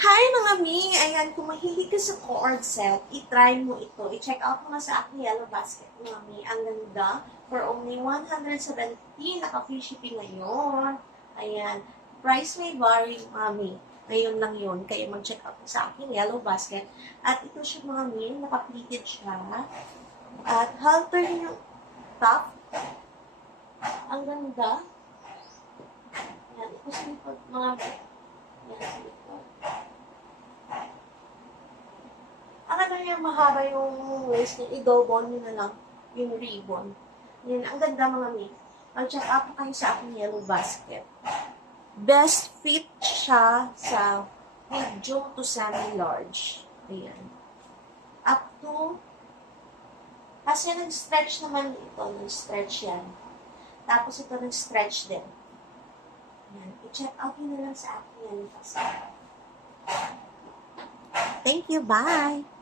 Hi mga mi! Ayan, kung mahilig ka sa cord set, i-try mo ito. I-check out mo nga sa aking yellow basket mga mi. Ang ganda. For only 170, naka-free shipping ngayon. Ayan. Price may vary mga mi. Ngayon lang yun. Kaya mag-check out mo sa aking yellow basket. At ito siya mga mi, naka-pleated siya. At halter yung top. Ang ganda. Ayan, ito sa likod mga mi. Ayan, sa likod. Ang ano niya, mahaba yung waist niya, i-double nyo na lang yung ribbon. Yan, ang ganda mga mi. Mag-check out po kayo sa aking yellow basket. Best fit siya sa medium to semi-large. Ayan. Up to, kasi nag-stretch naman ito, nag-stretch yan. Tapos ito nag-stretch din. Ayan. I-check out nyo na lang sa aking yellow basket. Thank you, bye!